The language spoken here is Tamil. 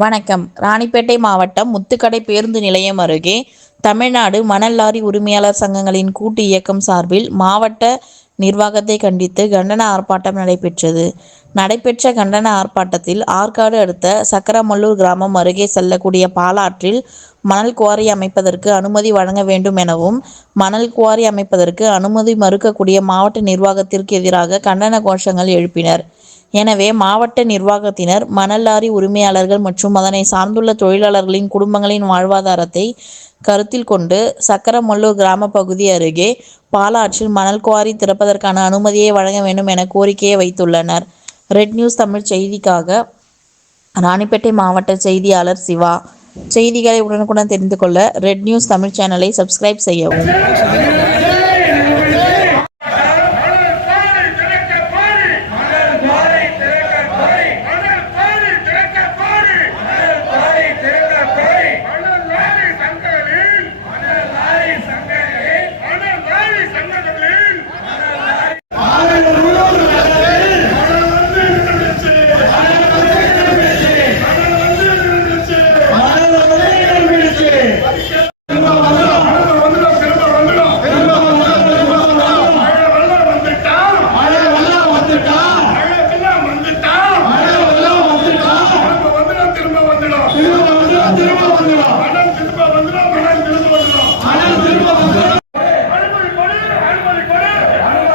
வணக்கம் ராணிப்பேட்டை மாவட்டம் முத்துக்கடை பேருந்து நிலையம் அருகே தமிழ்நாடு மணல் லாரி உரிமையாளர் சங்கங்களின் கூட்டு இயக்கம் சார்பில் மாவட்ட நிர்வாகத்தை கண்டித்து கண்டன ஆர்ப்பாட்டம் நடைபெற்றது. நடைபெற்ற கண்டன ஆர்ப்பாட்டத்தில் ஆற்காடு அடுத்த சக்கரமல்லூர் கிராமம் அருகே செல்லக்கூடிய பாலாற்றில் மணல் குவாரி அமைப்பதற்கு அனுமதி வழங்க வேண்டும் எனவும், மணல் குவாரி அமைப்பதற்கு அனுமதி மறுக்கக்கூடிய மாவட்ட நிர்வாகத்திற்கு எதிராக கண்டன கோஷங்கள் எழுப்பினர். எனவே மாவட்ட நிர்வாகத்தினர் மணல் லாரி உரிமையாளர்கள் மற்றும் அதனை சார்ந்துள்ள தொழிலாளர்களின் குடும்பங்களின் வாழ்வாதாரத்தை கருத்தில் கொண்டு சக்கரமல்லூர் கிராம பகுதி அருகே பாலாற்றில் மணல் குவாரி திறப்பதற்கான அனுமதியை வழங்க வேண்டும் என கோரிக்கையை வைத்துள்ளனர். ரெட் நியூஸ் தமிழ் செய்திக்காக ராணிப்பேட்டை மாவட்ட செய்தியாளர் சிவா. செய்திகளை உடனுக்குடன் தெரிந்து கொள்ள ரெட் நியூஸ் தமிழ் சேனலை சப்ஸ்கிரைப் செய்யவும்.